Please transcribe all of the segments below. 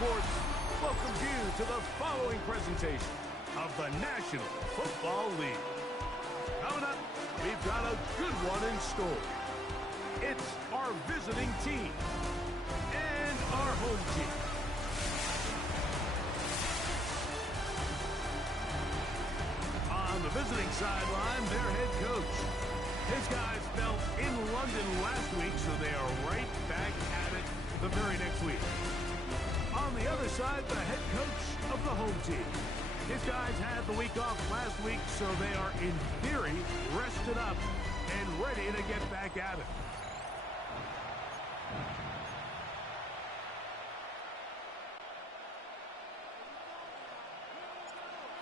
Sports welcomes you to the following presentation of the National Football League. Coming up, we've got a good one in store. It's our visiting team and our home team. On the visiting sideline, their head coach. His guys fell in London last week, so they are right back at it the very next week. On the other side, the head coach of the home team. His guys had the week off last week, so they are, in theory, rested up and ready to get back at it.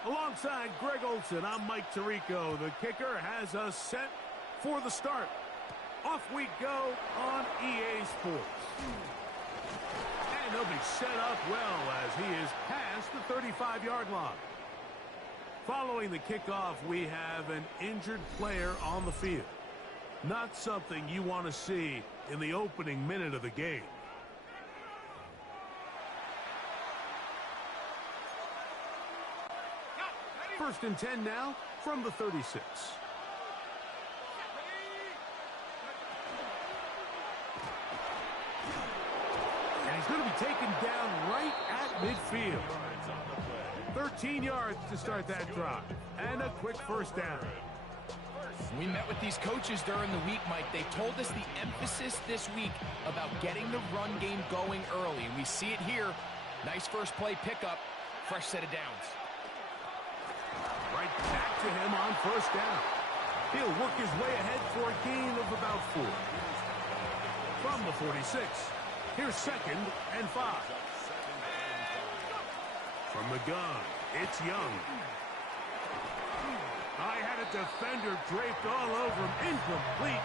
Alongside Greg Olson, I'm Mike Tirico. The kicker has us set for the start. Off we go on EA Sports. And he'll be set up well as he is past the 35-yard line. Following the kickoff, we have an injured player on the field. Not something you want to see in the opening minute of the game. First and 10 now from the 36. And he's going to be taken down right at midfield. 13 yards to start that drive. And a quick first down. We met with these coaches during the week, Mike. They told us the emphasis this week about getting the run game going early. And we see it here. Nice first play pickup. Fresh set of downs. Right back to him on first down. He'll work his way ahead for a gain of about 4. From the 46, here's 2nd and 5. From the gun, it's Young. I had a defender draped all over him. Incomplete.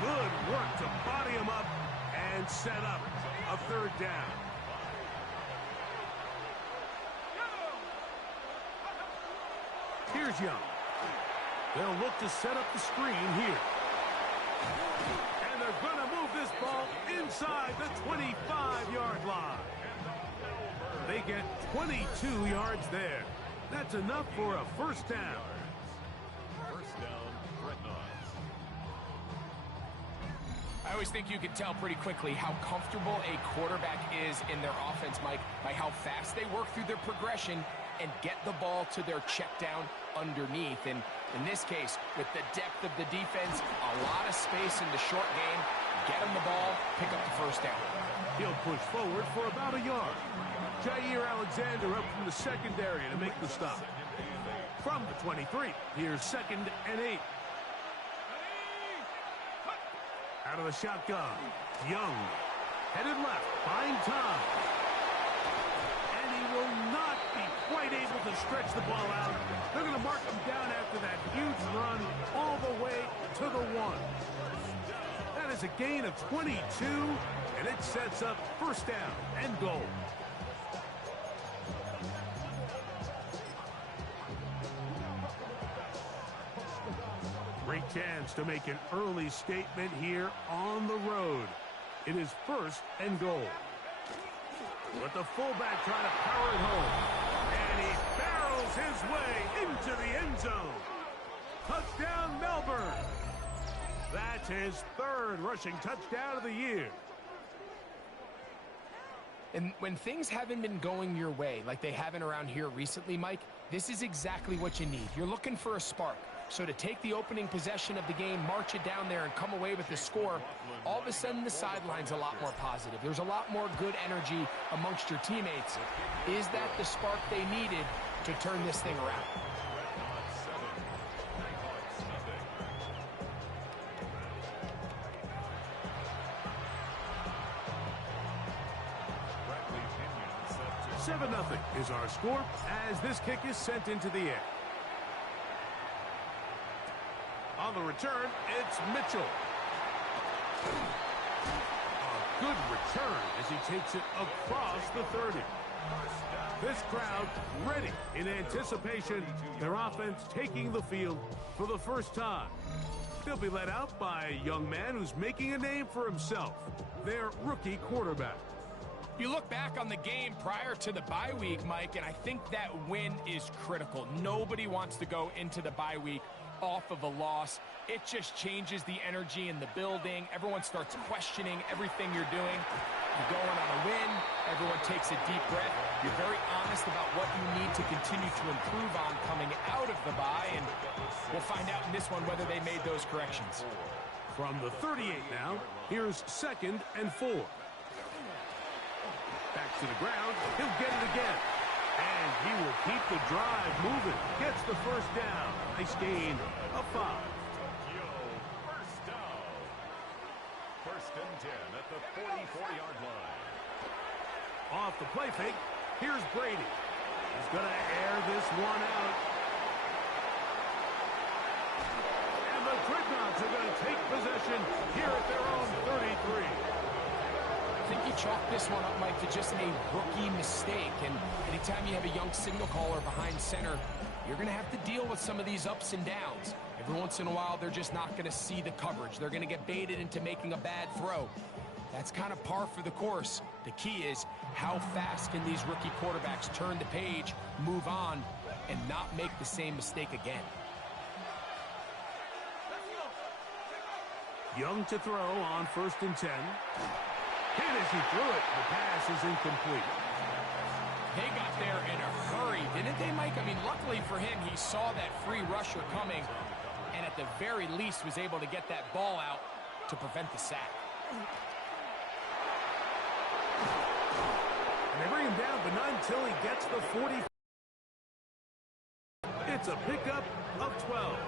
Good work to body him up and set up a 3rd down. Here's Young. They'll look to set up the screen here. And they're going to move this ball inside the 25-yard line. They get 22 yards there. That's enough for a first down. First down, Dreadnoughts. I always think you can tell pretty quickly how comfortable a quarterback is in their offense, Mike, by how fast they work through their progression and get the ball to their check down underneath. And in this case, with the depth of the defense, a lot of space in the short game, get him the ball, pick up the first down. He'll push forward for about a yard. Jair Alexander up from the secondary to make the stop. From the 23, here's 2nd and 8. Out of the shotgun, Young, headed left, buying time. And he will not be quite able to stretch the ball out. They're going to mark him down after that huge run all the way to the 1. That is a gain of 22, and it sets up first down and goal. Great chance to make an early statement here on the road. It is 1st and goal. With the fullback trying to power it home. And he barrels his way into the end zone. Touchdown, Melbourne. That's his 3rd rushing touchdown of the year. And when things haven't been going your way, like they haven't around here recently, Mike, this is exactly what you need. You're looking for a spark. So to take the opening possession of the game, march it down there, and come away with the score, all of a sudden the sideline's a lot more positive. There's a lot more good energy amongst your teammates. Is that the spark they needed to turn this thing around? Seven 0 is our score as this kick is sent into the air. On the return, it's Mitchell. A good return as he takes it across the 30. This crowd ready in anticipation. Their offense taking the field for the first time. They'll be led out by a young man who's making a name for himself, their rookie quarterback. You look back on the game prior to the bye week, Mike, and I think that win is critical. Nobody wants to go into the bye week off of a loss. It just changes the energy in the building. Everyone starts questioning everything you're doing. You're going on a win. Everyone takes a deep breath. You're very honest about what you need to continue to improve on coming out of the bye, and we'll find out in this one whether they made those corrections. From the 38 now, here's 2nd and 4. Back to the ground. He'll get it again. And he will keep the drive moving. Gets the first down. Nice gain of 5. First down. 1st and 10 at the 44-yard line. Off the play fake, here's Brady. He's going to air this one out. And the Dreadnoughts are going to take possession here at their own 33. I think you chalk this one up, Mike, to just a rookie mistake. And anytime you have a young signal caller behind center, you're going to have to deal with some of these ups and downs. Every once in a while, they're just not going to see the coverage. They're going to get baited into making a bad throw. That's kind of par for the course. The key is how fast can these rookie quarterbacks turn the page, move on, and not make the same mistake again. Young to throw on 1st and 10. Hit as he threw it. The pass is incomplete. They got there in a hurry, didn't they, Mike? I mean, luckily for him, he saw that free rusher coming, and at the very least was able to get that ball out to prevent the sack. And they bring him down, but not until he gets the 40. It's a pickup of 12,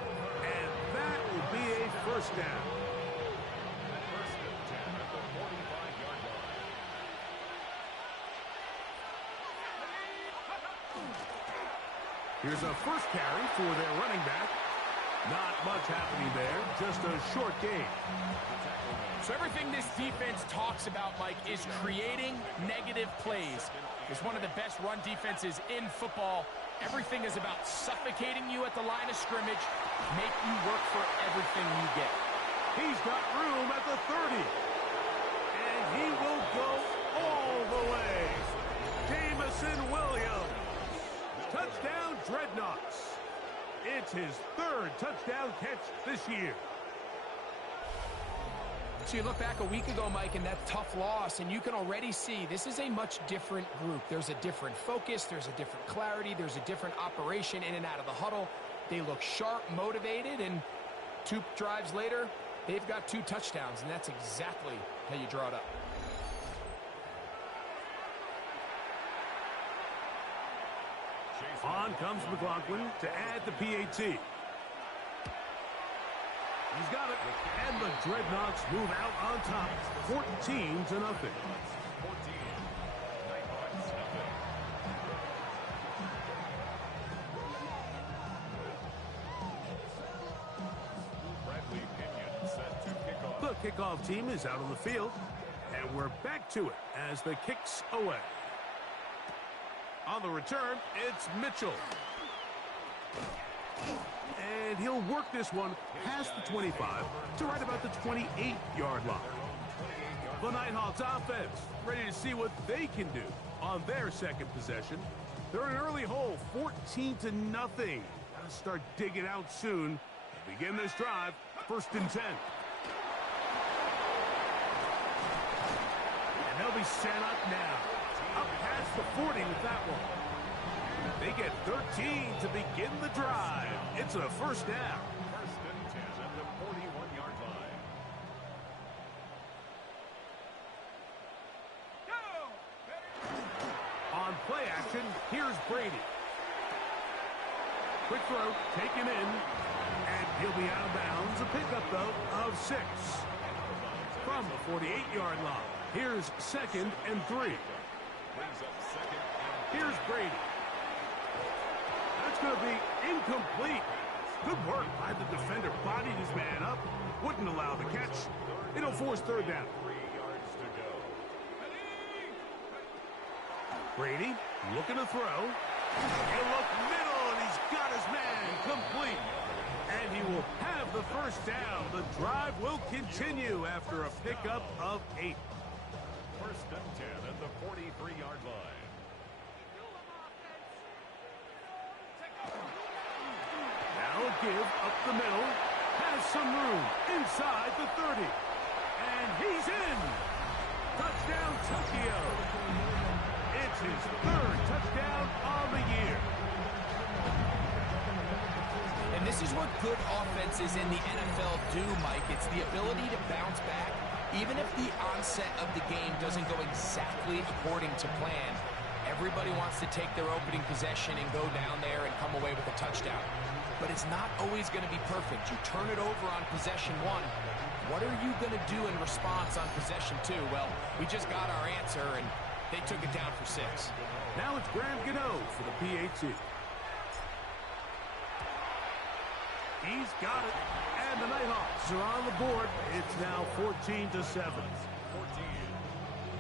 and that will be a first down. Here's a first carry for their running back. Not much happening there, just a short gain. So everything this defense talks about, Mike, is creating negative plays. It's one of the best run defenses in football. Everything is about suffocating you at the line of scrimmage, make you work for everything you get. He's got room at the 30. And he will go all the way. Jamison Williams. Touchdown, Dreadnoughts. It's his 3rd touchdown catch this year. So you look back a week ago, Mike, and that tough loss, and you can already see this is a much different group. There's a different focus, there's a different clarity, there's a different operation in and out of the huddle. They look sharp, motivated, and 2 drives later, they've got 2 touchdowns, and that's exactly how you draw it up. On comes McLaughlin to add the PAT. He's got it, and the Dreadnoughts move out on top, 14-0. The kickoff team is out on the field, and we're back to it as the kick's away. On the return, it's Mitchell. And he'll work this one past the 25 to right about the 28-yard line. The Nighthawks offense ready to see what they can do on their 2nd possession. They're in an early hole, 14-0. Gotta start digging out soon. They begin this drive, 1st and 10. And they'll be set up now. Up past the 40 with that one. They get 13 to begin the drive. It's a first down. 1st and 10 at the 41-yard line. On play action, here's Brady. Quick throw, taken in, and he'll be out of bounds. A pickup, though, of 6. From the 48-yard line, here's 2nd and 3. Here's Brady. That's going to be incomplete. Good work by the defender. Bodied his man up. Wouldn't allow the catch. It'll force 3rd down. 3 yards to go. Brady looking to throw. He'll look middle, and he's got his man complete. And he will have the first down. The drive will continue after a pickup of 8. First and 10 at the 43-yard line. Now a give up the middle. Has some room inside the 30. And he's in. Touchdown, Tokyo. It's his third touchdown on the year. And this is what good offenses in the NFL do, Mike. It's the ability to bounce back, even if the onset of the game doesn't go exactly according to plan. Everybody wants to take their opening possession and go down there and come away with a touchdown. But it's not always going to be perfect. You turn it over on possession 1. What are you going to do in response on possession 2? Well, we just got our answer, and they took it down for 6. Now it's Graham Gano for the PAT. He's got it. And the Nighthawks are on the board. It's now 14-7. 14.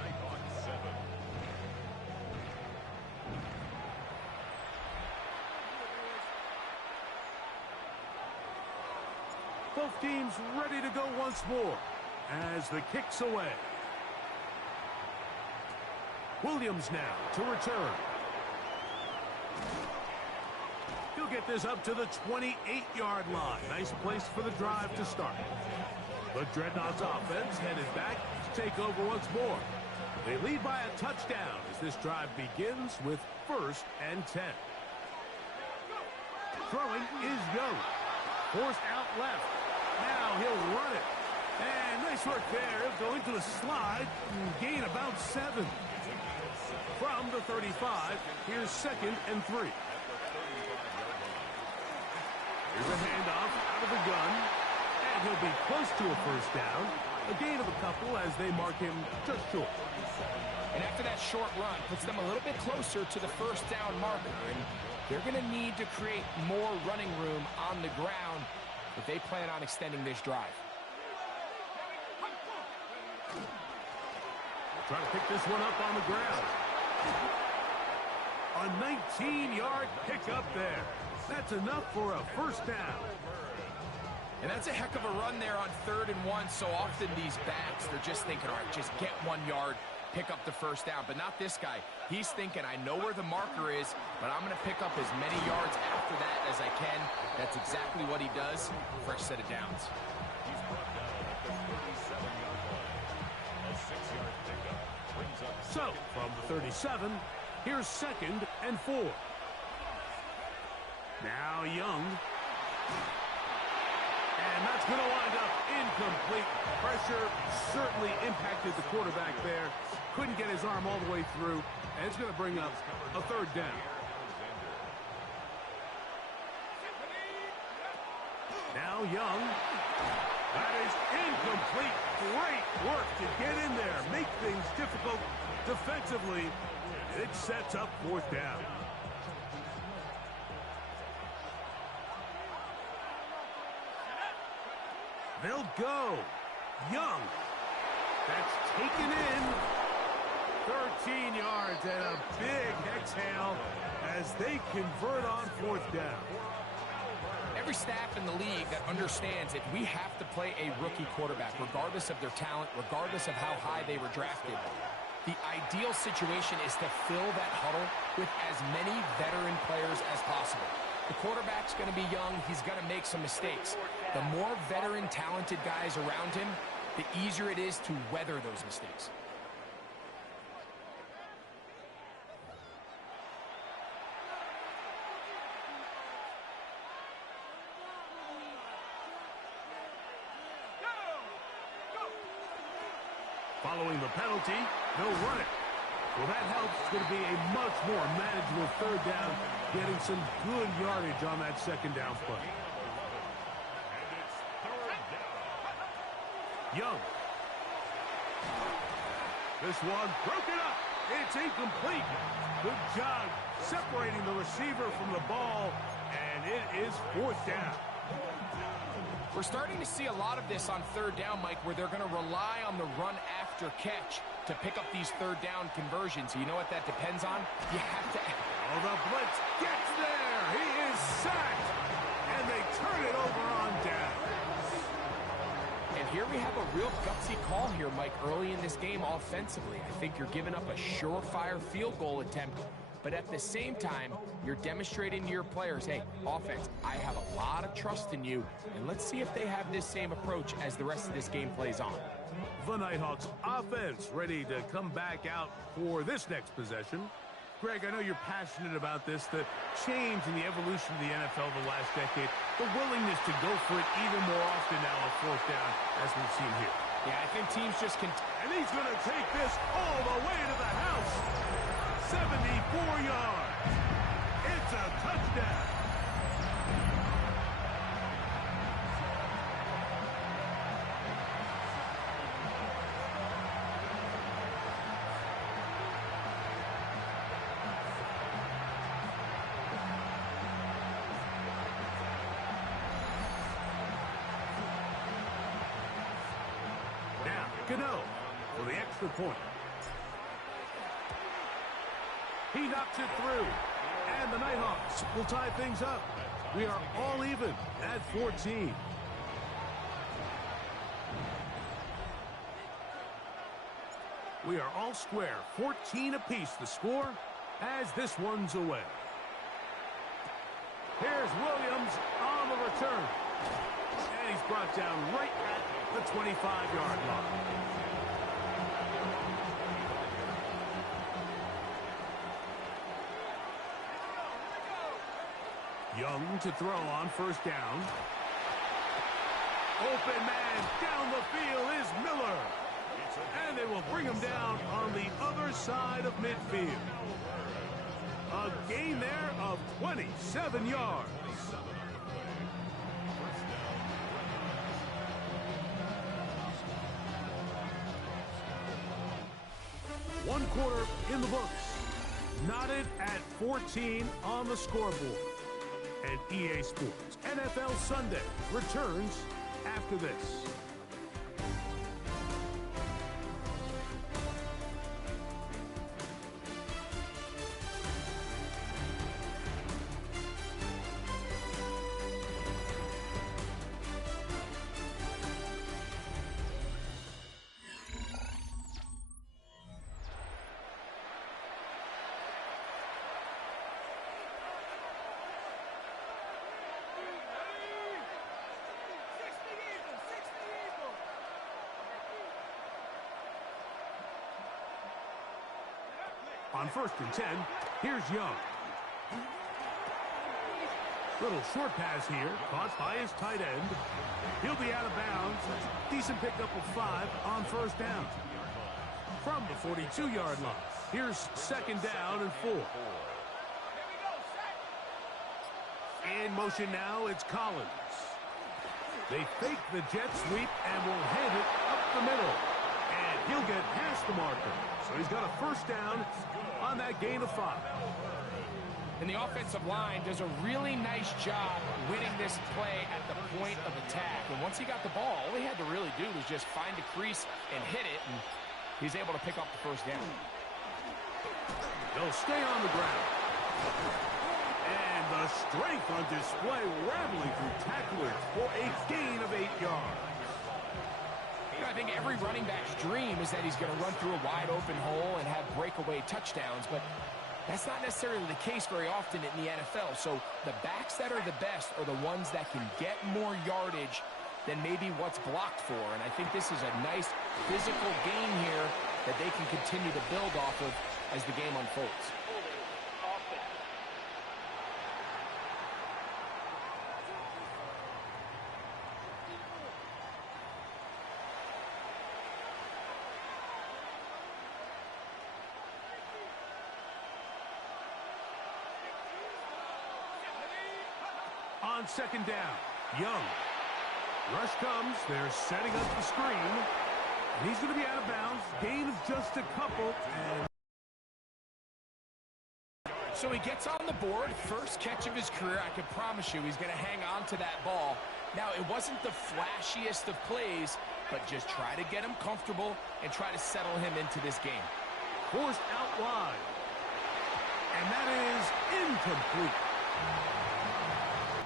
Nighthawks 7. Both teams ready to go once more as the kick's away. Williams now to return. He'll get this up to the 28-yard line. Nice place for the drive to start. The Dreadnoughts offense headed back to take over once more. They lead by a touchdown as this drive begins with 1st and 10. Throwing is Young. Forced out left. Now he'll run it. And nice work there. He'll go into a slide and gain about 7. From the 35, here's 2nd and 3. Here's a handoff out of the gun. And he'll be close to a 1st down. A gain of a couple as they mark him just short. And after that short run, puts them a little bit closer to the 1st down marker. And they're going to need to create more running room on the ground if they plan on extending this drive. Trying to pick this one up on the ground. A 19-yard pickup there. That's enough for a 1st down. And that's a heck of a run there on 3rd and 1. So often these backs, they're just thinking, all right, just get 1 yard, pick up the 1st down. But not this guy. He's thinking, I know where the marker is, but I'm going to pick up as many yards after that as I can. That's exactly what he does. Fresh set of downs. He's brought down at the 37-yard line. A 6-yard pickup brings up. So, from the 37, here's 2nd and 4. Now Young. And that's going to wind up incomplete. Pressure certainly impacted the quarterback there. Couldn't get his arm all the way through. And it's going to bring up a 3rd down. Now Young. That is incomplete. Great work to get in there. Make things difficult defensively. It sets up 4th down. They'll go. Young. That's taken in. 13 yards and a big exhale as they convert on 4th down. Every staff in the league that understands that we have to play a rookie quarterback, regardless of their talent, regardless of how high they were drafted. The ideal situation is to fill that huddle with as many veteran players as possible. The quarterback's going to be young. He's going to make some mistakes. The more veteran, talented guys around him, the easier it is to weather those mistakes. Following the penalty, they'll run it. Well, that helps. It's going to be a much more manageable 3rd down, getting some good yardage on that 2nd down play. And it's 3rd down. Young. This one broken up. It's incomplete. Good job separating the receiver from the ball, and it is 4th down. We're starting to see a lot of this on 3rd down, Mike, where they're going to rely on the run after catch to pick up these 3rd down conversions. You know what that depends on? You have to... Oh, the blitz gets there. He is sacked, and they turn it over on down. And here we have a real gutsy call here, Mike, early in this game offensively. I think you're giving up a surefire field goal attempt, but at the same time, you're demonstrating to your players, hey, offense, I have a lot of trust in you, and let's see if they have this same approach as the rest of this game plays on. The Nighthawks offense ready to come back out for this next possession. Greg, I know you're passionate about this, the change in the evolution of the NFL the last decade, the willingness to go for it even more often now on fourth down, as we've seen here. Yeah, I think teams just can... And he's going to take this all the way to the house. 74 yards. It's a touchdown. Gano for the extra point. He knocks it through. And the Nighthawks will tie things up. We are all even at 14. We are all square. 14 apiece the score as this one's away. Here's Williams on the return. And he's brought down right at the 25-yard line. Young to throw on first down. Open man down the field is Miller. And they will bring him down on the other side of midfield. A gain there of 27 yards. One quarter in the books. Knotted at 14 on the scoreboard. And EA Sports NFL Sunday returns after this. On 1st and 10, here's Young. Little short pass here, caught by his tight end. He'll be out of bounds. Decent pickup of 5 on first down. From the 42-yard line, here's 2nd down and 4. In motion now, it's Collins. They fake the jet sweep and will hand it up the middle. And he'll get past the marker. So he's got a first down on that gain of 5. And the offensive line does a really nice job winning this play at the point of attack. And once he got the ball, all he had to really do was just find a crease and hit it, and he's able to pick up the first down. They'll stay on the ground. And the strength on display, rattling through tacklers for a gain of 8 yards. You know, I think every running back's dream is that he's going to run through a wide open hole and have breakaway touchdowns, but that's not necessarily the case very often in the NFL. So the backs that are the best are the ones that can get more yardage than maybe what's blocked for. And I think this is a nice physical gain here that they can continue to build off of as the game unfolds. On 2nd down, Young. Rush comes. They're setting up the screen. And he's going to be out of bounds. Gain of just a couple. And so he gets on the board. First catch of his career. I can promise you he's going to hang on to that ball. Now, it wasn't the flashiest of plays, but just try to get him comfortable and try to settle him into this game. Forced out wide. And that is incomplete.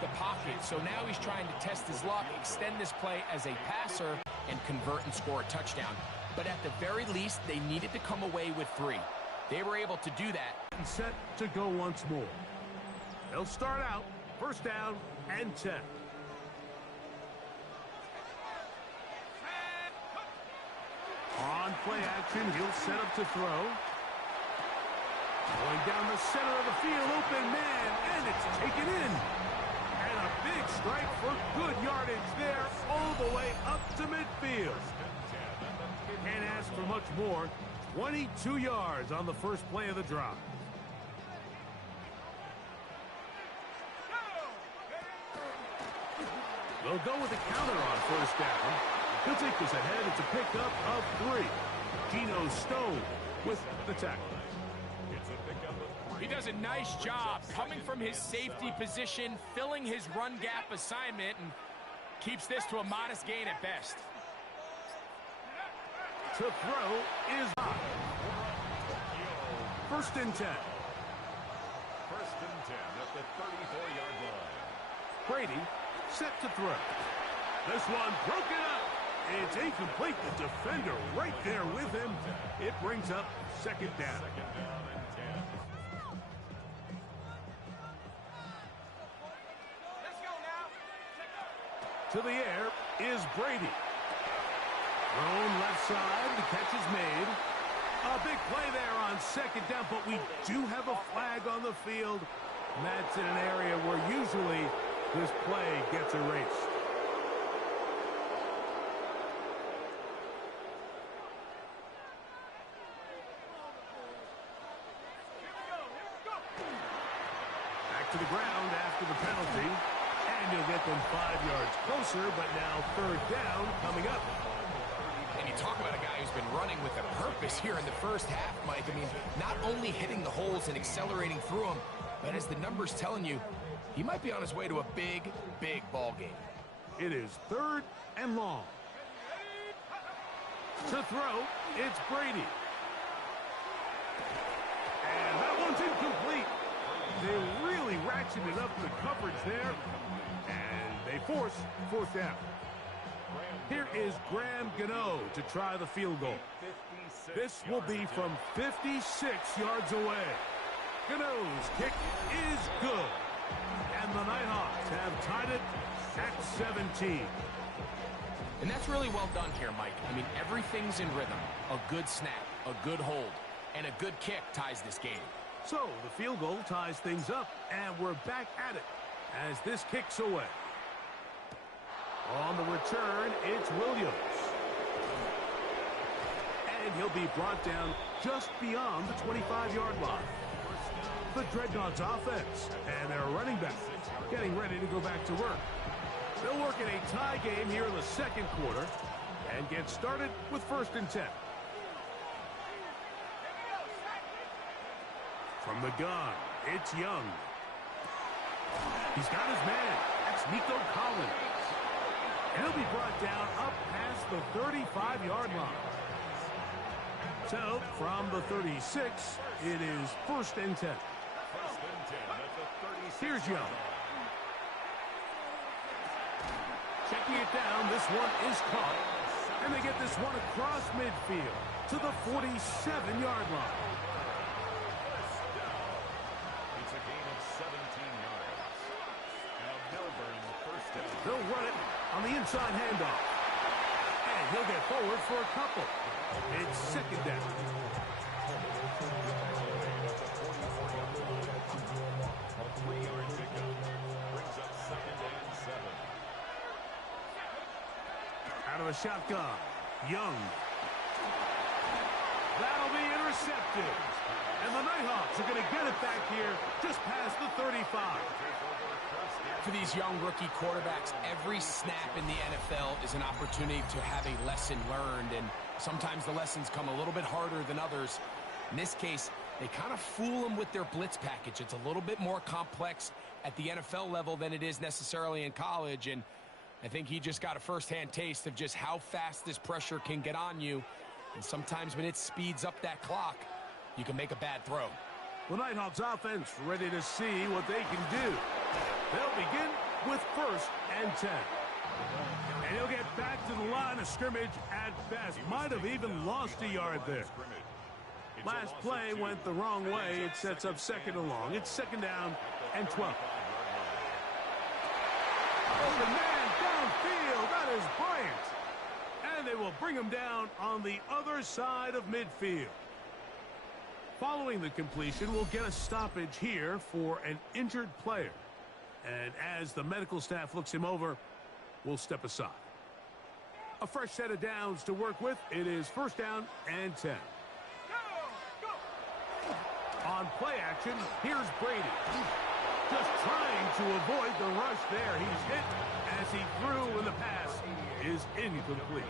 The pocket. So now he's trying to test his luck, extend this play as a passer. and convert and score a touchdown. But at the very least, they needed to come away with 3. They were able to do that. Set to go once more. They'll start out, first down and 10. On play action, he'll set up to throw. Going down the center of the field, open man, and it's taken in. And a big strike for good yardage there, all the way up to midfield. Can't ask for much more. 22 yards on the first play of the drive. They'll go with the counter on first down. He'll take this ahead. It's a pickup of 3. Geno Stone with the tackle. He does a nice job coming from his safety position, filling his run gap assignment, and keeps this to a modest gain at best. To throw is high. First and 10. First and 10 at the 34-yard line. Brady set to throw. This one broken up. It's incomplete. The defender right there with him. It brings up second down. Second down and 10. Let's go now. To the air is Brady. Thrown left side. The catch is made. A big play there on second down, but we do have a flag on the field. And that's in an area where usually this play gets erased. Back to the ground after the penalty. And you'll get them 5 yards closer, but now third down coming up. And you talk about a guy who's been running with a purpose here in the first half, Mike. I mean, not only hitting the holes and accelerating through them, but as the numbers telling you, he might be on his way to a big, big ball game. It is third and long. To throw, it's Brady. And that one's incomplete. They really ratcheted up the coverage there, and they force fourth down. Here is Graham Gano to try the field goal. This will be from 56 yards away. Gano's kick is good. And the Nighthawks have tied it at 17. And that's really well done here, Mike. I mean, everything's in rhythm. A good snap, a good hold, and a good kick ties this game. So the field goal ties things up, and we're back at it as this kicks away. On the return, it's Williams. And he'll be brought down just beyond the 25-yard line. The Dreadnoughts offense and their running back getting ready to go back to work. They'll work in a tie game here in the second quarter and get started with first and 10. From the gun, it's Young. He's got his man. That's Nico Collins. And he'll be brought down up past the 35-yard line. So, from the 36, it is first and 10. First and 10 at the 36. Here's Young. Checking it down, this one is caught. And they get this one across midfield to the 47-yard line. It's a gain of 17 yards. And a Melbourne first down. They'll run it on the inside handoff. And he'll get forward for a couple. It's second down. A 3-yard pickup brings up second and 7. Out of the shotgun, Young. That'll be intercepted. And the Nighthawks are going to get it back here just past the 35. For these young rookie quarterbacks, every snap in the NFL is an opportunity to have a lesson learned, and sometimes the lessons come a little bit harder than others. In this case, they kind of fool them with their blitz package. It's a little bit more complex at the NFL level than it is necessarily in college, and I think he just got a first-hand taste of just how fast this pressure can get on you, and sometimes when it speeds up that clock, you can make a bad throw. The Nighthawks offense ready to see what they can do. They'll begin with first and 10. And he'll get back to the line of scrimmage at best. Might have even lost a yard there. Last play went the wrong way. It sets up second and long. It's second down and 12. Open man downfield. That is Bryant. And they will bring him down on the other side of midfield. Following the completion, we'll get a stoppage here for an injured player. And as the medical staff looks him over, we'll step aside. A fresh set of downs to work with. It is first down and 10. On play action, here's Brady. Just trying to avoid the rush there. He's hit as he threw, and the pass is incomplete.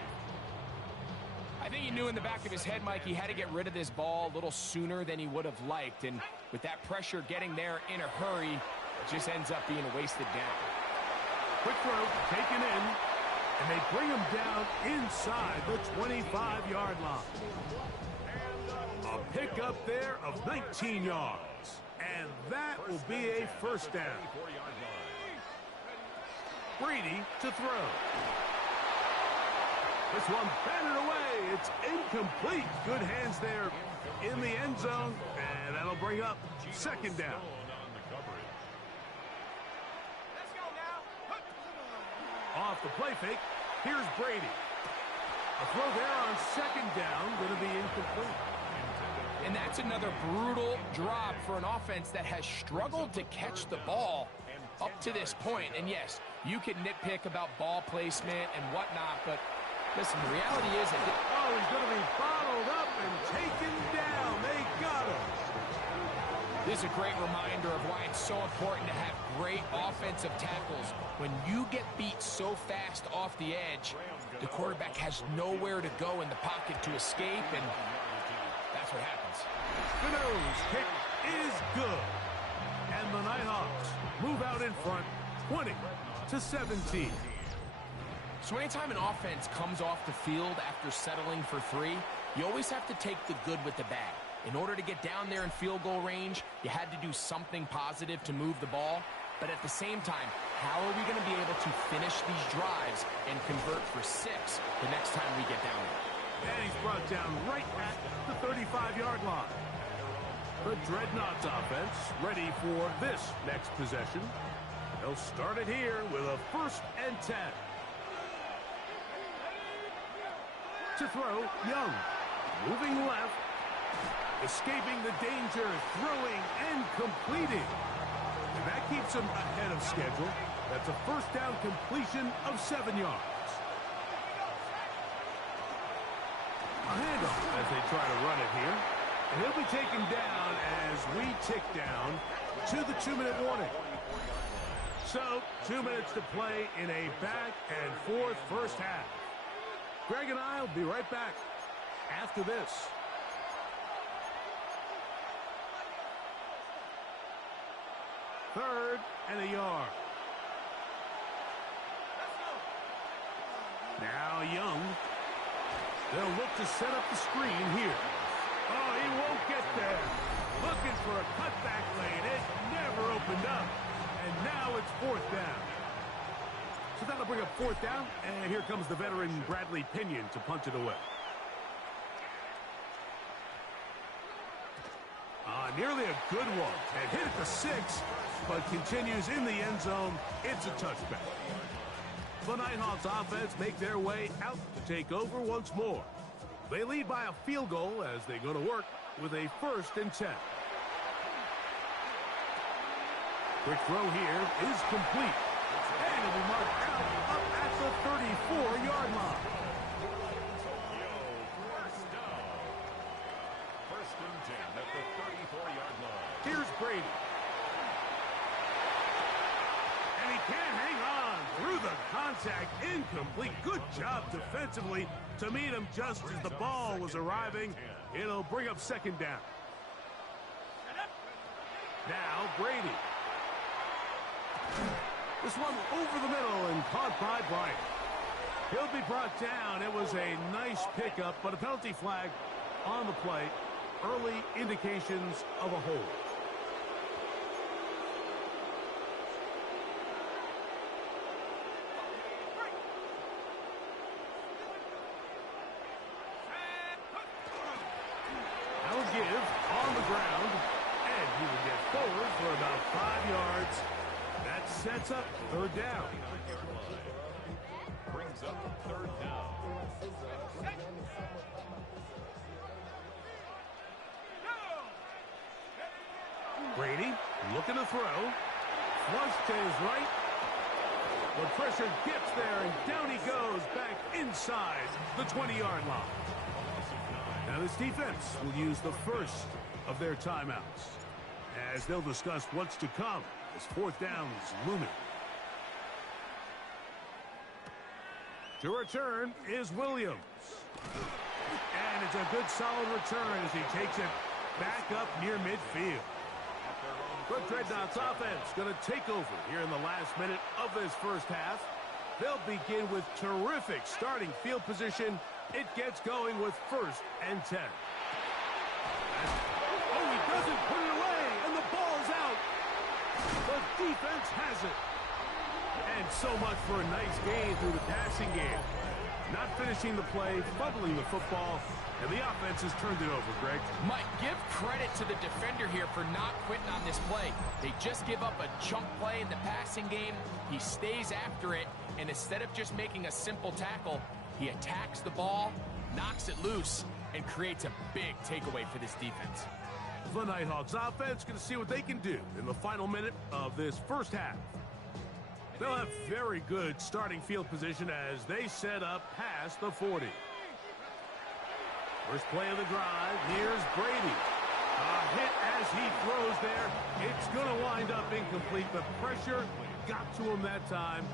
I think he knew in the back of his head, Mike, he had to get rid of this ball a little sooner than he would have liked. And with that pressure getting there in a hurry, it just ends up being a wasted down. Quick throw taken in, and they bring him down inside the 25-yard line. A pickup there of 19 yards. And that will be a first down. Brady to throw. This one batted away. It's incomplete. Good hands there in the end zone. And that'll bring up second down. Off the play fake, here's Brady. A throw there on second down, going to be incomplete. And that's another brutal drop for an offense that has struggled to catch the ball up to this point. And yes, you can nitpick about ball placement and whatnot, but listen, the reality is that he's going to be bottled up and taken down. They got him. This is a great reminder of why it's so important to have great offensive tackles. When you get beat so fast off the edge, the quarterback has nowhere to go in the pocket to escape, and that's what happens. The nose kick is good. And the Nighthawks move out in front, 20-17. So anytime an offense comes off the field after settling for 3, you always have to take the good with the bad. In order to get down there in field goal range, you had to do something positive to move the ball. But at the same time, how are we going to be able to finish these drives and convert for 6 the next time we get down there? And he's brought down right at the 35-yard line. The Dreadnoughts offense ready for this next possession. They'll start it here with a first and 10. To throw, Young. Moving left. Escaping the danger, throwing and completing. And that keeps him ahead of schedule. That's a first down completion of 7 yards. A handoff as they try to run it here. And he'll be taken down as we tick down to the 2-minute warning. So, 2 minutes to play in a back-and-forth first half. Greg and I will be right back after this. Third and a yard. Now Young. They'll look to set up the screen here. Oh, he won't get there. Looking for a cutback lane. It never opened up. And now it's fourth down. So that'll bring up fourth down. And here comes the veteran Bradley Pinion to punt it away. Nearly a good one. And hit at the 6, but continues in the end zone. It's a touchback. The Nighthawks offense make their way out to take over once more. They lead by a field goal as they go to work with a first and 10. Quick throw here is complete. And it'll be marked out up at the 34-yard line. First and 10 at the 34-yard line. Here's Brady. And he can't hang on through the contact. Incomplete. Good job defensively to meet him just as the ball was arriving. It'll bring up second down. Now Brady. This one over the middle and caught by Bryant. He'll be brought down. It was a nice pickup, but a penalty flag on the play. Early indications of a hold. forward for about 5 yards. That sets up third down. Brings up third down. Brady looking to throw. Flush to his right. The pressure gets there, and down he goes back inside the 20-yard line. Now this defense will use the first of their timeouts as they'll discuss what's to come as fourth down is looming. To return is Williams. And it's a good solid return as he takes it back up near midfield. The Dreadnoughts offense going to take over here in the last minute of this first half. They'll begin with terrific starting field position. It gets going with 1st and 10. Oh, he doesn't put it away, and the ball's out. The defense has it. And so much for a nice gain through the passing game. Not finishing the play, fumbling the football, and the offense has turned it over, Greg. Mike, give credit to the defender here for not quitting on this play. They just give up a chunk play in the passing game. He stays after it, and instead of just making a simple tackle, he attacks the ball, knocks it loose, and creates a big takeaway for this defense. The Nighthawks offense going to see what they can do in the final minute of this first half. They'll have very good starting field position as they set up past the 40. First play of the drive, here's Brady. A hit as he throws there. It's going to wind up incomplete. The pressure got to him that time,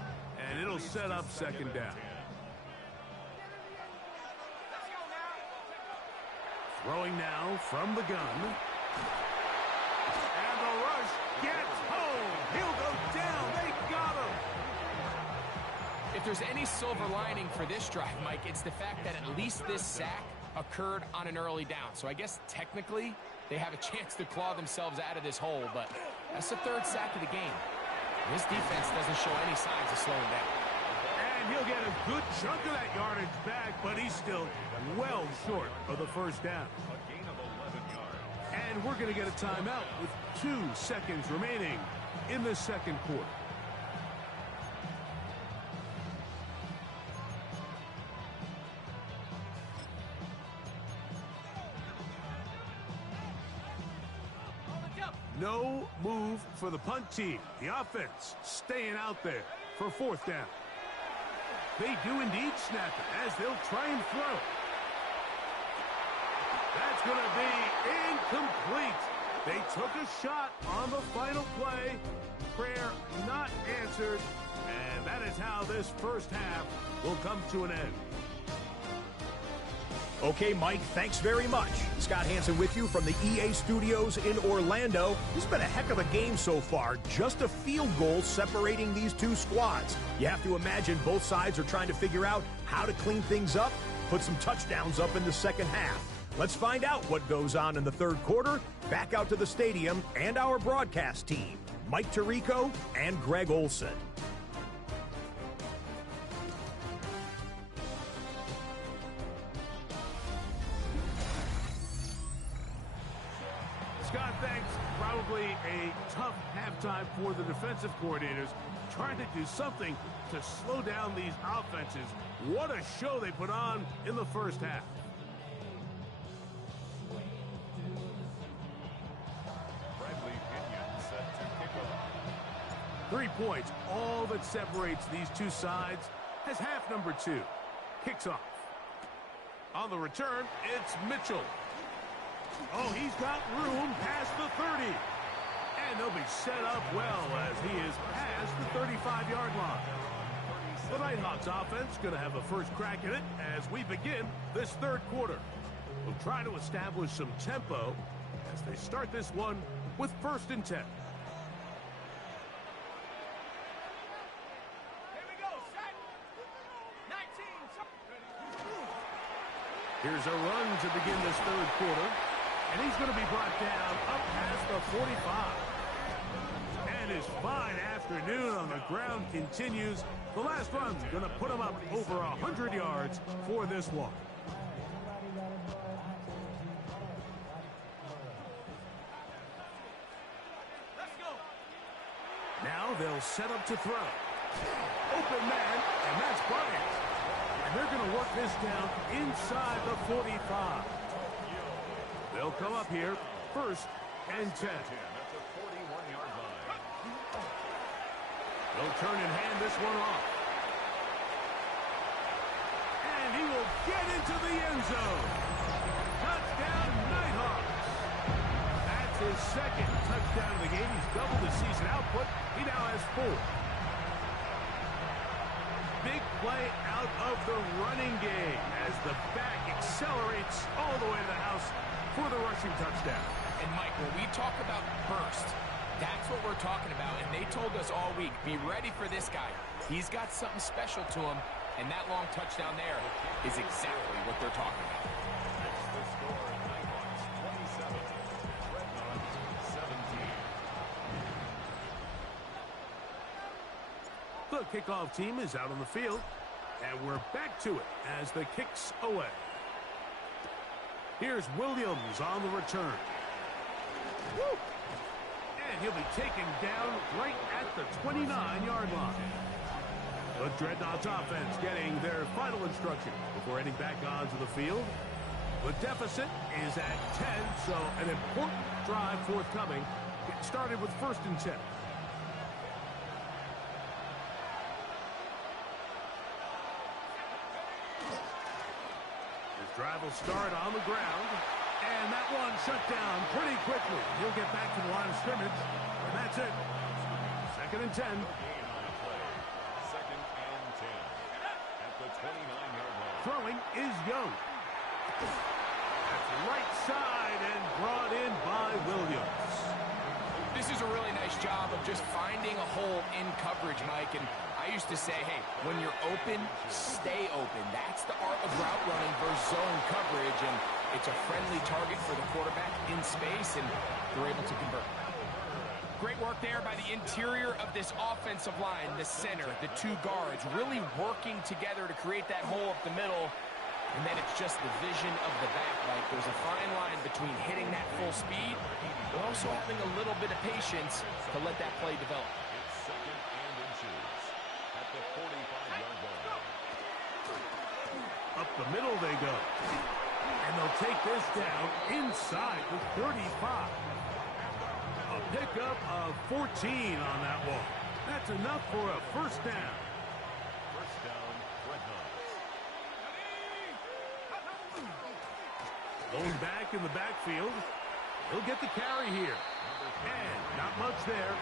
and it'll set up second down. Throwing now from the gun. And the rush gets home. He'll go down. They got him. If there's any silver lining for this drive, Mike, it's the fact that at least this sack occurred on an early down. So I guess technically they have a chance to claw themselves out of this hole, but that's the 3rd sack of the game. This defense doesn't show any signs of slowing down. And he'll get a good chunk of that yardage back, but he's still well short of the first down. A gain of 11 yards. And we're going to get a timeout with 2 seconds remaining in the second quarter. No move for the punt team. The offense staying out there for 4th down. They do indeed snap it as they'll try and throw. That's going to be incomplete. They took a shot on the final play. Prayer not answered. And that is how this first half will come to an end. Okay, Mike, thanks very much. Scott Hansen with you from the EA Studios in Orlando. This has been a heck of a game so far. Just a field goal separating these two squads. You have to imagine both sides are trying to figure out how to clean things up, put some touchdowns up in the second half. Let's find out what goes on in the third quarter. Back out to the stadium and our broadcast team, Mike Tirico and Greg Olson. Scott, thanks. Probably a tough halftime for the defensive coordinators, trying to do something to slow down these offenses. What a show they put on in the first half. Bradley Pinion set to kick off. 3 points, all that separates these two sides, as half number 2 kicks off. On the return, it's Mitchell. Oh, he's got room past the 30. And they'll be set up well as he is past the 35-yard line. The Nighthawks offense going to have a first crack at it as we begin this third quarter. We'll try to establish some tempo as they start this one with 1st and 10. Here's a run to begin this third quarter. And he's going to be brought down up past the 45. And his fine afternoon on the ground continues. The last run's going to put him up over 100 yards for this one. now they'll set up to throw. Open man, and that's Bryant. And they're going to work this down inside the 45. They'll come up here, 1st and 10. At the 41-yard line. They'll turn and hand this one off. And he will get into the end zone. Touchdown, Nighthawks. That's his 2nd touchdown of the game. He's doubled his season output. He now has 4. Big play out of the running game as the back accelerates all the way to the house for the rushing touchdown. And Mike, when we talk about burst, that's what we're talking about. And they told us all week, be ready for this guy. He's got something special to him. And that long touchdown there is exactly what they're talking about. That's the score. Nighthawks 27. Dreadnoughts 17. The kickoff team is out on the field, and we're back to it as the kick's away. Here's Williams on the return. Woo! And he'll be taken down right at the 29-yard line. The Dreadnoughts offense getting their final instruction before heading back onto the field. The deficit is at 10, so an important drive forthcoming. Get started with 1st and 10. Drive will start on the ground, and that one shut down pretty quickly. He'll get back to the line of scrimmage, and that's it. 2nd and 10. Gain on the play. 2nd and 10. At the 29-yard line. Throwing is Young. That's right side and brought in by Williams. This is a really nice job of just finding a hole in coverage, Mike. And I used to say, hey, when you're open, stay open. That's the art of route running versus zone coverage, and it's a friendly target for the quarterback in space, and they're able to convert. Great work there by the interior of this offensive line, the center, the 2 guards, really working together to create that hole up the middle, and then it's just the vision of the back. Like, there's a fine line between hitting that full speed, but also having a little bit of patience to let that play develop. It's 2nd and inches. At the 45-yard line. Up the middle they go. And they'll take this down inside the 35. A pickup of 14 on that one. That's enough for a 1st down. 1st down, Dreadnoughts. Going back in the backfield. He'll get the carry here. And not much there.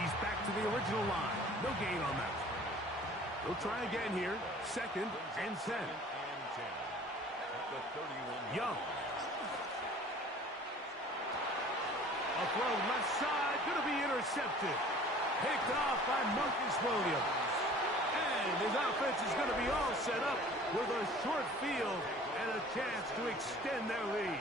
He's back to the original line. No gain on that. He'll try again here. 2nd and 10. At the 31. Young. A throw left side. Going to be intercepted. Picked off by Marcus Williams. And his offense is going to be all set up with a short field and a chance to extend their lead.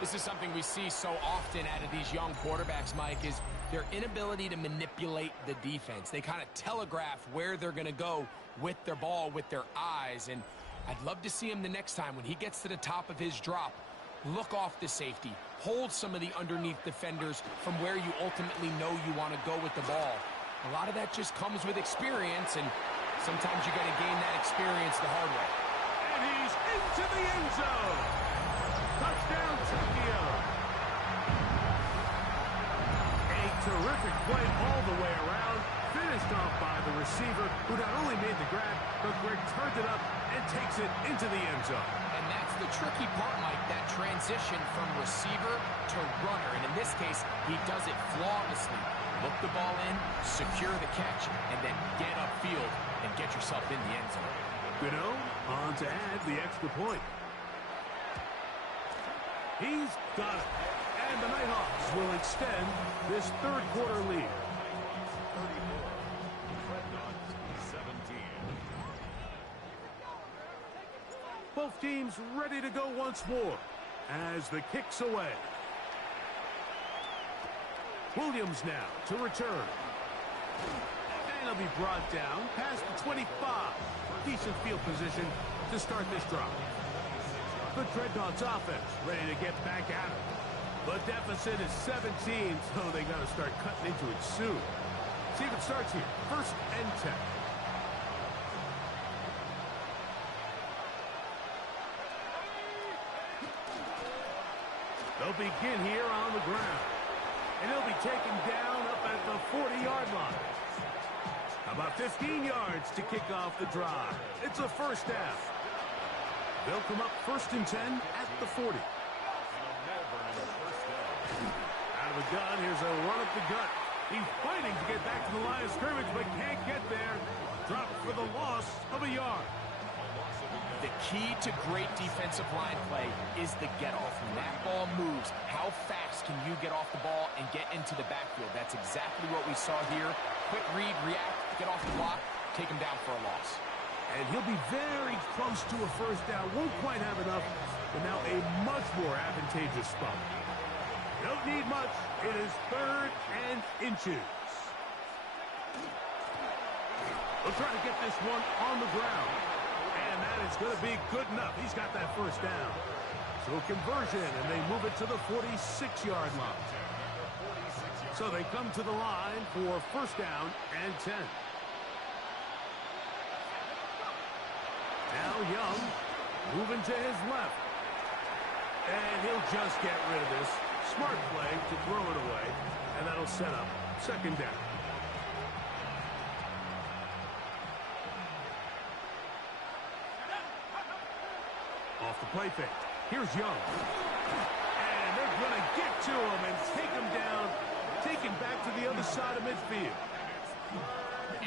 This is something we see so often out of these young quarterbacks, Mike, is their inability to manipulate the defense. They kind of telegraph where they're going to go with their ball, with their eyes. And I'd love to see him the next time when he gets to the top of his drop. Look off the safety. Hold some of the underneath defenders from where you ultimately know you want to go with the ball. A lot of that just comes with experience, and sometimes you got to gain that experience the hard way. And he's into the end zone. Touchdown, Tokyo. A terrific play all the way around. Finished off by the receiver, who not only made the grab, but Greg turned it up and takes it into the end zone. And that's the tricky part, Mike, that transition from receiver to runner. And in this case, he does it flawlessly. Look the ball in, secure the catch, and then get upfield and get yourself in the end zone. Gano on to add the extra point. He's got it. And the Nighthawks will extend this 3rd quarter lead. 17. Both teams ready to go once more as the kick's away. Williams now to return. And he'll be brought down past the 25. Decent field position to start this drive. The Dreadnoughts offense ready to get back at it. The deficit is 17, so they got to start cutting into it soon. See if it starts here. 1st and 10. They'll begin here on the ground. And they'll be taken down up at the 40-yard line. About 15 yards to kick off the drive. It's a 1st down. They'll come up 1st and 10 at the 40. Out of the gun, here's a run up the gut. He's fighting to get back to the line of scrimmage, but can't get there. Dropped for the loss of a yard. The key to great defensive line play is the get-off. When that ball moves, how fast can you get off the ball and get into the backfield? That's exactly what we saw here. Quick read, react, get off the block, take him down for a loss. And he'll be very close to a 1st down. Won't quite have enough, but now a much more advantageous spot. Don't need much. It is 3rd and inches. We'll try to get this one on the ground. And that is going to be good enough. He's got that 1st down. So a conversion, and they move it to the 46-yard line. So they come to the line for 1st down and 10. Now Young moving to his left. And he'll just get rid of this. Smart play to throw it away. And that'll set up 2nd down. Off the play fake. Here's Young. And they're going to get to him and take him down. Take him back to the other side of midfield.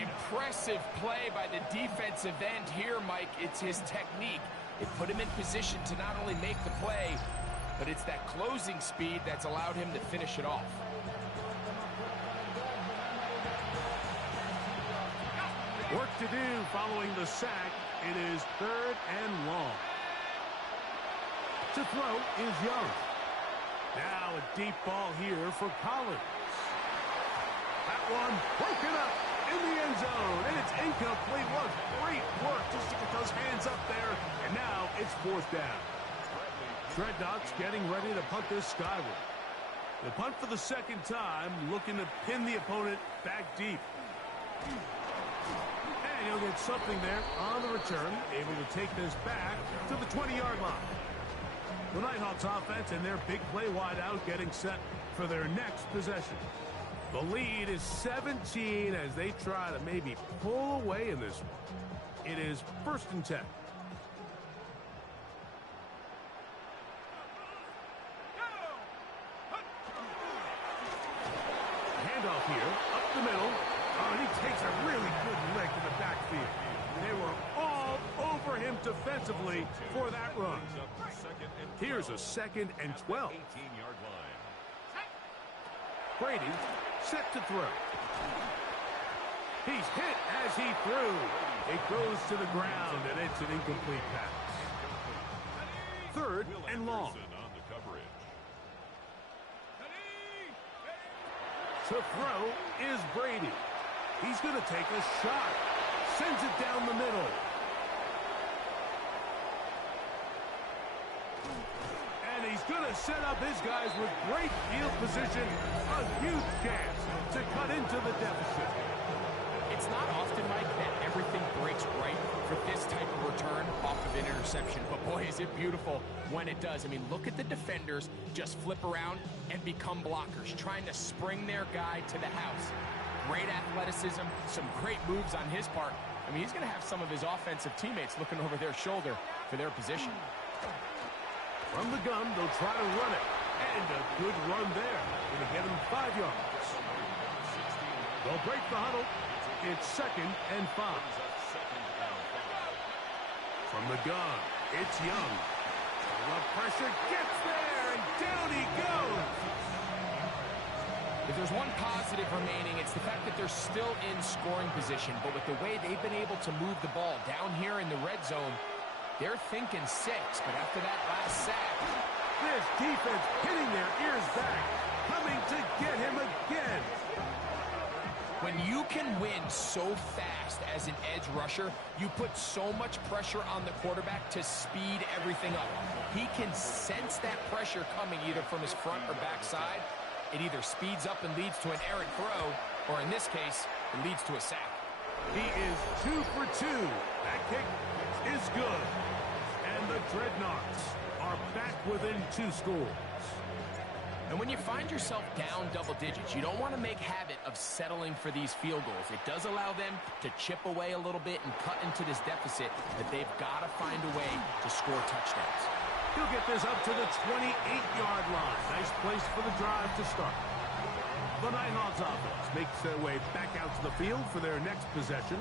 Impressive play by the defensive end here, Mike. It's his technique. It put him in position to not only make the play, but it's that closing speed that's allowed him to finish it off. Work to do following the sack. It is 3rd and long. To throw is Young. Now a deep ball here for Collins. That one broken up in the end zone, and it's incomplete. What great work just to get those hands up there, and now it's 4th down. Dreadnoughts getting ready to punt this skyward. They punt for the 2nd time, looking to pin the opponent back deep. And he'll get something there on the return, able to take this back to the 20-yard line. The Nighthawks offense and their big play wide out getting set for their next possession. The lead is 17 as they try to maybe pull away in this one. It is 1st and 10. Handoff here, up the middle. Oh, and he takes a really good lick in the backfield. They were all over him defensively for that run. Here's a 2nd and 12. 18-yard line. Brady set to throw. He's hit as he threw. It goes to the ground, and it's an incomplete pass. 3rd and long. On the coverage. To throw is Brady. He's going to take a shot. Sends it down the middle. And he's going to set up his guys with great field position. A huge chance to cut into the deficit. It's not often, Mike, that everything breaks right for this type of return off of an interception. But boy, is it beautiful when it does. I mean, look at the defenders just flip around and become blockers, trying to spring their guy to the house. Great athleticism, some great moves on his part. I mean, he's going to have some of his offensive teammates looking over their shoulder for their position. From the gun, they'll try to run it. And a good run there. Going to get him 5 yards. They'll break the huddle. It's 2nd and 5. From the gun, it's Young. The pressure gets there, and down he goes. If there's one positive remaining, it's the fact that they're still in scoring position. But with the way they've been able to move the ball down here in the red zone, they're thinking 6. But after that last sack, this defense hitting their ears back, coming to get him again. when you can win so fast as an edge rusher, you put so much pressure on the quarterback to speed everything up. He can sense that pressure coming either from his front or back side. It either speeds up and leads to an errant throw, or in this case, it leads to a sack. He is 2 for 2. That kick is good. And the Dreadnoughts are back within 2 scores. And when you find yourself down double digits, you don't want to make habit of settling for these field goals. It does allow them to chip away a little bit and cut into this deficit, but they've got to find a way to score touchdowns. He'll get this up to the 28-yard line. Nice place for the drive to start. The Nighthawks offense makes their way back out to the field for their next possession.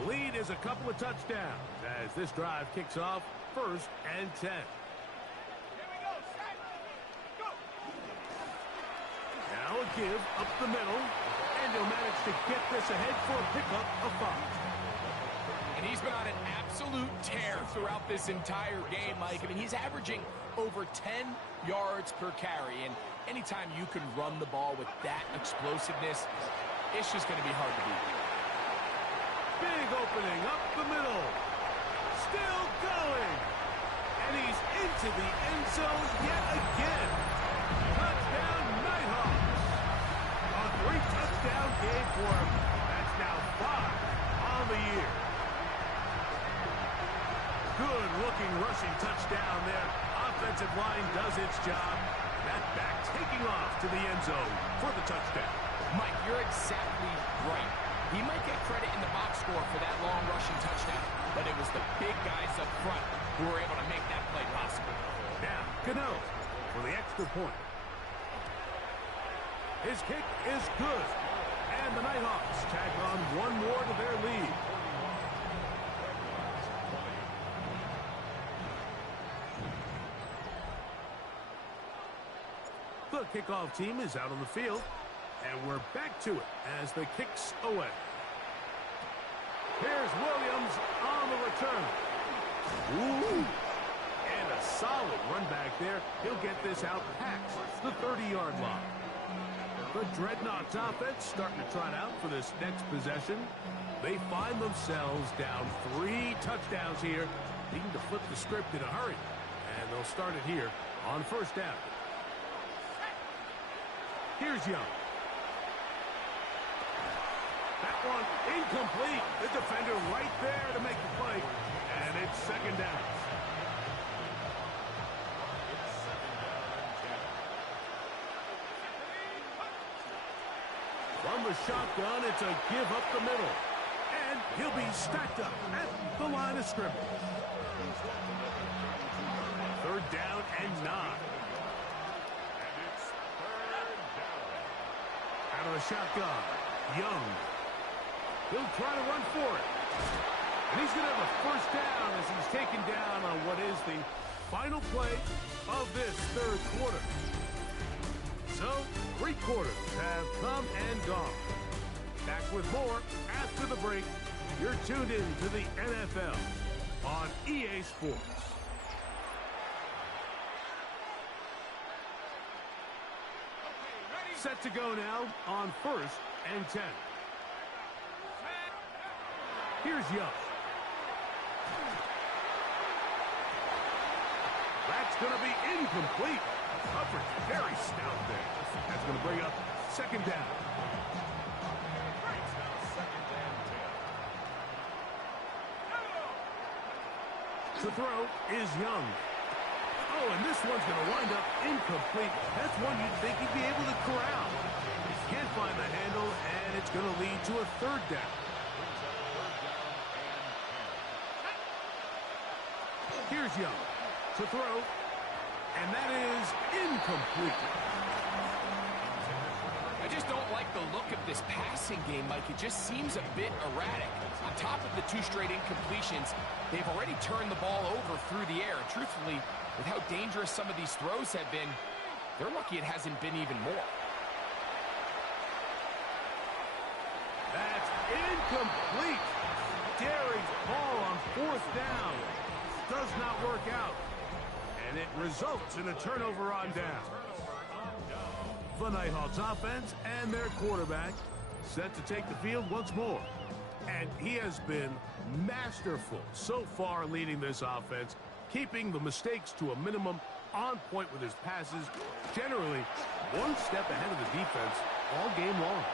The lead is a couple of touchdowns as this drive kicks off 1st and 10. Now a give up the middle, and he'll manage to get this ahead for a pickup of 5. And he's been on an absolute tear throughout this entire game, Mike. I mean, he's averaging over 10 yards per carry, and anytime you can run the ball with that explosiveness, it's just going to be hard to beat. Big opening up the middle. Still going. And he's into the end zone yet again. Touchdown, Nighthawks. A 3-touchdown game for him. That's now 5 on the year. Good-looking rushing touchdown there. Offensive line does its job. That back taking off to the end zone for the touchdown. Mike, you're exactly right. He might get credit in the box score for that long rushing touchdown, but it was the big guys up front who were able to make that play possible. Now, Cano for the extra point. His kick is good. And the Nighthawks tack on one more to their lead. The kickoff team is out on the field. And we're back to it as the kick's away. Here's Williams on the return. Ooh. And a solid run back there. He'll get this out past the 30-yard line. The Dreadnoughts offense starting to trot out for this next possession. They find themselves down 3 touchdowns here, needing to flip the script in a hurry. And they'll start it here on 1st down. Here's Young. That one incomplete. The defender right there to make the play. And it's 2nd down. From the shotgun, it's a give up the middle. And he'll be stacked up at the line of scrimmage. 3rd down and 9. Out of the shotgun, Young. He'll try to run for it. And he's going to have a 1st down as he's taken down on what is the final play of this 3rd quarter. So, 3 quarters have come and gone. Back with more after the break. You're tuned in to the NFL on EA Sports. Set to go now on 1st and 10. Here's Young. That's going to be incomplete. Coverage very stout there. That's going to bring up 2nd down. To throw is Young. Oh, and this one's going to wind up incomplete. That's one you'd think he'd be able to corral. He can't find the handle, and it's going to lead to a 3rd down. Here's Young to throw, and that is incomplete. I just don't like the look of this passing game, Mike. It just seems a bit erratic. On top of the 2 straight incompletions, they've already turned the ball over through the air. And truthfully, with how dangerous some of these throws have been, they're lucky it hasn't been even more. That's incomplete. Daring ball on 4th down. Does not work out. And it results in a turnover on down. The Nighthawks offense and their quarterback set to take the field once more. And he has been masterful so far leading this offense, keeping the mistakes to a minimum, on point with his passes, generally one step ahead of the defense all game long.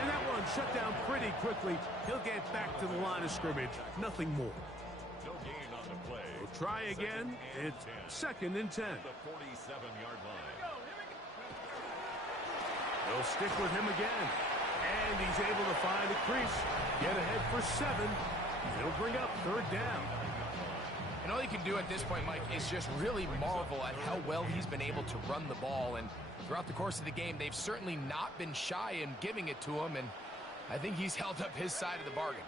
And that one shut down pretty quickly. He'll get back to the line of scrimmage. Nothing more. No gain on the play. We'll try again. It's 2nd and 10. At the 47-yard line. They'll stick with him again. And he's able to find a crease. Get ahead for 7. He'll bring up 3rd down. And all you can do at this point, Mike, is just really marvel at how well he's been able to run the ball. And throughout the course of the game, they've certainly not been shy in giving it to him. And I think he's held up his side of the bargain.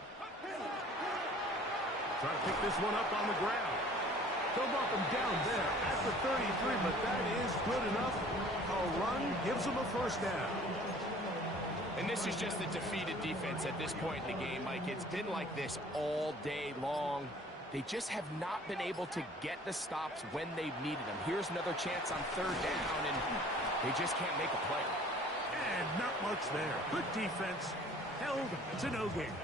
Trying to pick this one up on the ground. They'll mark him down there at the 33, but that is good enough. A run gives him a 1st down. And this is just a defeated defense at this point in the game, Mike. It's been like this all day long. They just have not been able to get the stops when they've needed them. Here's another chance on 3rd down, and they just can't make a play. And not much there. Good defense. Held to no gain.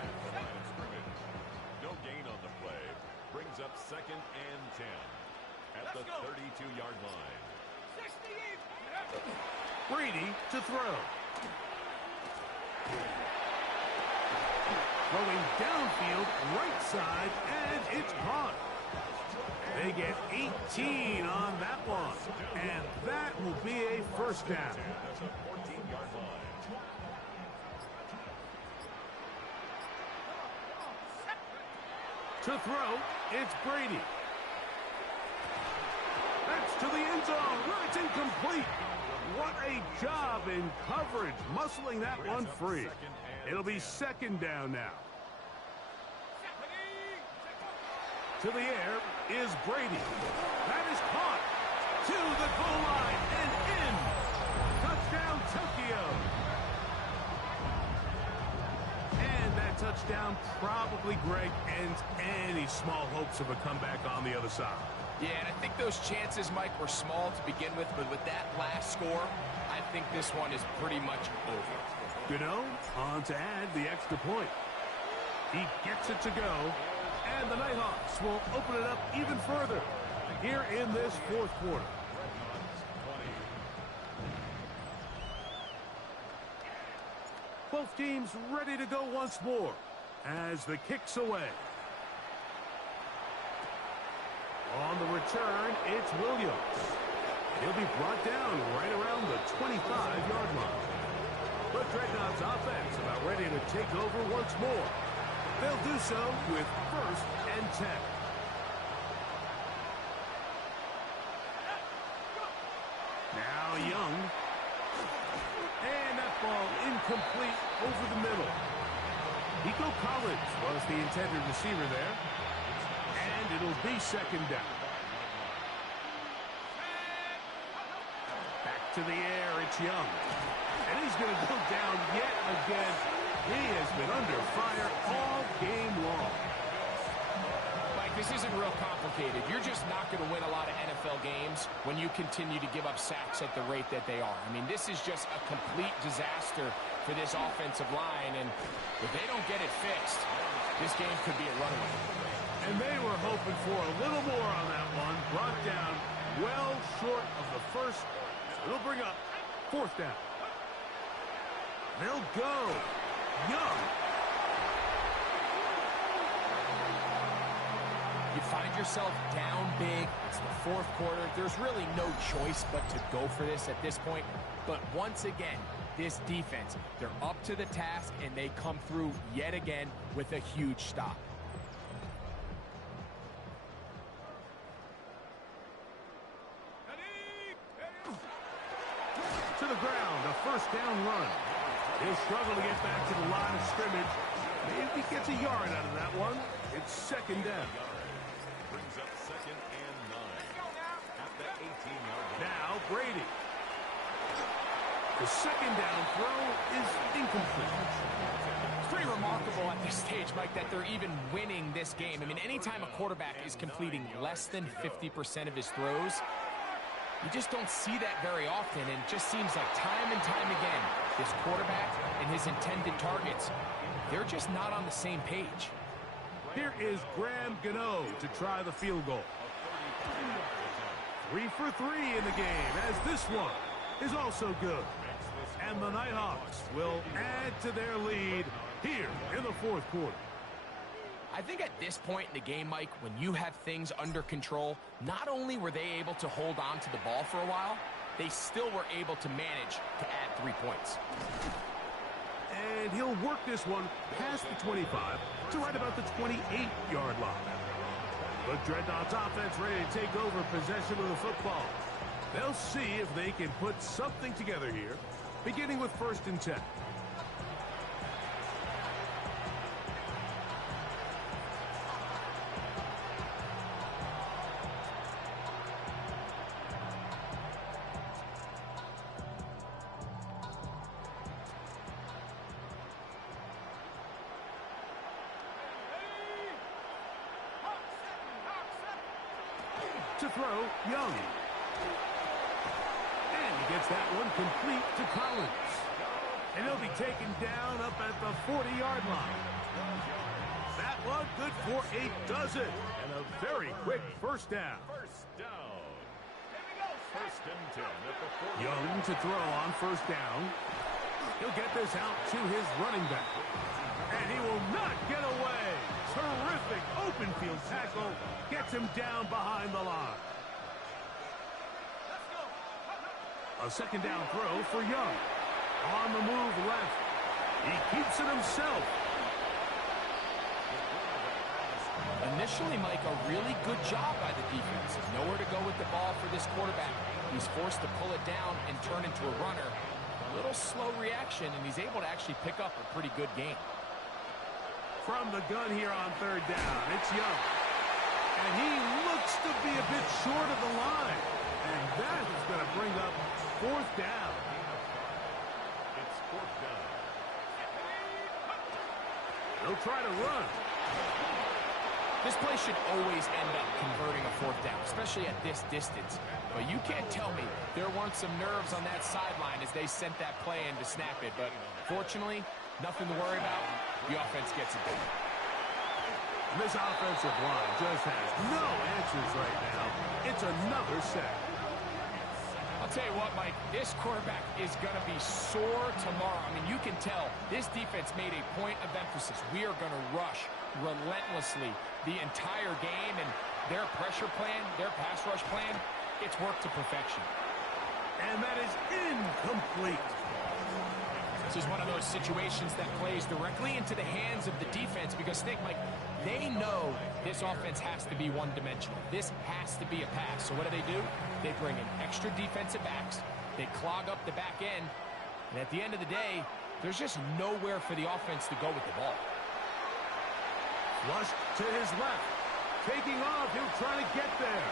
No gain on the play. Brings up 2nd and 10 at the 32-yard line. Brady to throw. Throwing downfield, right side, and it's caught. They get 18 on that one. And that will be a 1st down. That's a 14-yard line. To throw, it's Brady. That's to the end zone. It's incomplete. What a job in coverage, muscling that one free. It'll be 2nd down now. To the air is Brady. That is caught. To the goal line and in. Touchdown, Tokyo. And that touchdown probably, Greg, ends any small hopes of a comeback on the other side. Yeah, and I think those chances, Mike, were small to begin with, but with that last score, I think this one is pretty much over. You know, on to add the extra point. He gets it to go, and the Nighthawks will open it up even further here in this 4th quarter. Both teams ready to go once more as the kick's away. On the return, it's Williams. He'll be brought down right around the 25-yard line. But Dreadnought's offense about ready to take over once more. They'll do so with 1st and 10. Now Young. And that ball incomplete over the middle. Nico Collins was the intended receiver there. And it'll be 2nd down. Back to the air, it's Young. And he's going to go down yet again. He has been under fire all game long. Mike, this isn't real complicated. You're just not going to win a lot of NFL games when you continue to give up sacks at the rate that they are. I mean, this is just a complete disaster for this offensive line. And if they don't get it fixed, this game could be a runaway. And they were hoping for a little more on that one. Brought down well short of the 1st. It'll bring up 4th down. They'll go. Young. You find yourself down big. It's the 4th quarter. There's really no choice but to go for this at this point. But once again, this defense, they're up to the task, and they come through yet again with a huge stop. To the ground, a 1st down run. He'll struggle to get back to the line of scrimmage. Maybe he gets a yard out of that one. It's 2nd down. Brings up 2nd and 9 at the 18-yard line. Now Brady. The 2nd down throw is incomplete. It's pretty remarkable at this stage, Mike, that they're even winning this game. I mean, anytime a quarterback is completing less than 50% of his throws, you just don't see that very often, and it just seems like time and time again, this quarterback and his intended targets, they're just not on the same page. Here is Graham Gano to try the field goal. 3 for 3 in the game, as this one is also good. And the Nighthawks will add to their lead here in the fourth quarter. I think at this point in the game, Mike, when you have things under control, not only were they able to hold on to the ball for a while, they still were able to manage to add 3 points. And he'll work this one past the 25 to right about the 28-yard line. The Dreadnoughts offense ready to take over possession of the football. They'll see if they can put something together here, beginning with 1st and 10. To throw, Young. And he gets that one complete to Collins. And he'll be taken down up at the 40-yard line. That one good for a dozen. And a very quick first down. First down. First and 10 at the 40. Young to throw on first down. He'll get this out to his running back. And he will not get away. Terrific open field tackle. Gets him down behind the line. A second down throw for Young. On the move left. He keeps it himself. Initially, Mike, a really good job by the defense. Nowhere to go with the ball for this quarterback. He's forced to pull it down and turn into a runner. A little slow reaction, and he's able to actually pick up a pretty good game. From the gun here on third down, it's Young. And he looks to be a bit short of the line. And that is going to bring up fourth down. It's fourth down. They'll try to run. This play should always end up converting a fourth down, especially at this distance. But you can't tell me there weren't some nerves on that sideline as they sent that play in to snap it. But fortunately, nothing to worry about. The offense gets it done. This offensive line just has no answers right now. It's another sack. I'll tell you what, Mike, this quarterback is going to be sore tomorrow. I mean, you can tell this defense made a point of emphasis. We are going to rush relentlessly the entire game, and their pressure plan, their pass rush plan, it's worked to perfection. And that is incomplete. This is one of those situations that plays directly into the hands of the defense because, think, Mike, they know this offense has to be one-dimensional. This has to be a pass. So what do? They bring in extra defensive backs. They clog up the back end. And at the end of the day, there's just nowhere for the offense to go with the ball. Flush to his left. Taking off. He'll try to get there.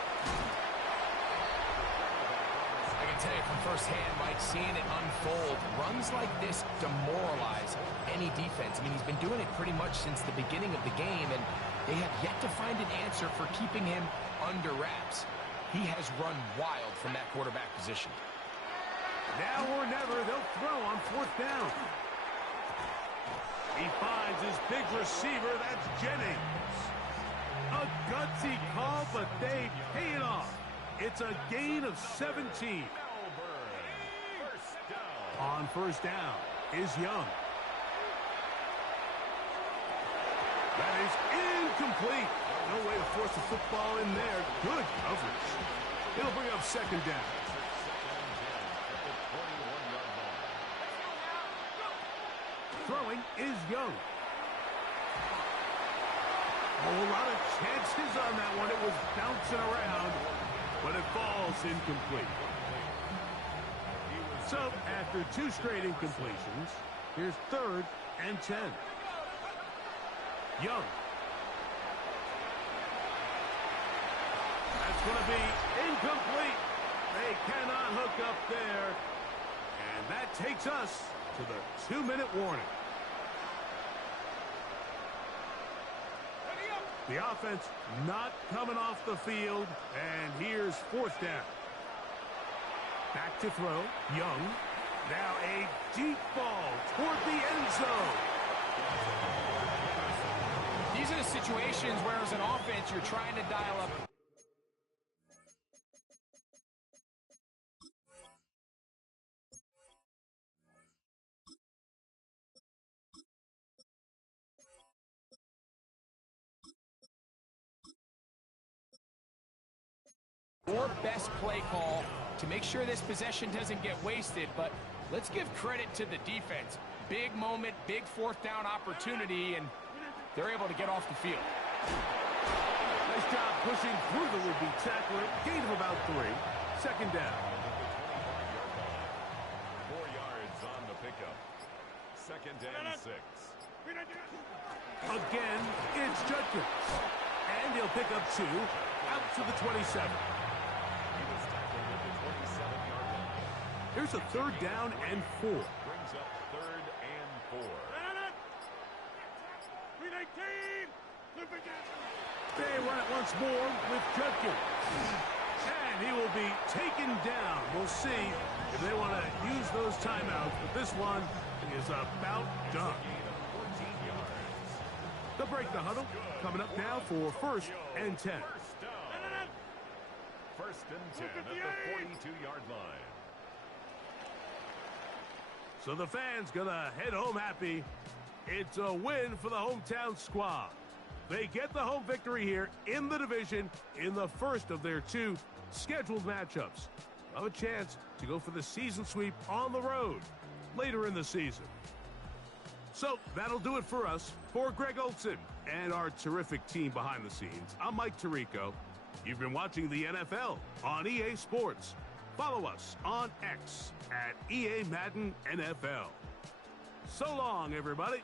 I can tell you from firsthand, Mike, seeing it unfold, runs like this demoralize any defense. I mean, he's been doing it pretty much since the beginning of the game, and they have yet to find an answer for keeping him under wraps. He has run wild from that quarterback position. Now or never, they'll throw on fourth down. He finds his big receiver, that's Jennings. A gutsy call, but they pay it off. It's a gain of 17. Melbourne. First down. On first down is Young. That is incomplete. No way to force the football in there. Good coverage. It'll bring up second down. Throwing is Young. A whole lot of chances on that one. It was bouncing around, but it falls incomplete. So after two straight incompletions, here's 3rd and 10. Young. That's going to be incomplete. They cannot hook up there. And that takes us to the 2-minute warning. The offense not coming off the field, and here's 4th down. Back to throw, Young. Now a deep ball toward the end zone. These are the situations where as an offense you're trying to dial up. your best play call to make sure this possession doesn't get wasted, but let's give credit to the defense. Big moment, big fourth down opportunity, and they're able to get off the field. Nice job pushing through the would-be tackler. Gain of about 3. Second down. 4 yards on the pickup. Second and 6. Again, it's Judkins. And he'll pick up 2 out to the 27. He was tackled at the 27-yard line. Here's a third down and 4. Brings up third and 4. They run it once more with Judkins. And he will be taken down. We'll see if they want to use those timeouts, but this one is about done. They'll break the huddle. Coming up now for first and 10. First down. First and 10 at the 42-yard line. So the fans gonna head home happy. It's a win for the hometown squad. They get the home victory here in the division in the first of their 2 scheduled matchups. Have a chance to go for the season sweep on the road later in the season. So that'll do it for us. For Greg Olson and our terrific team behind the scenes, I'm Mike Tirico. You've been watching the NFL on EA Sports. Follow us on X at EA Madden NFL. So long, everybody.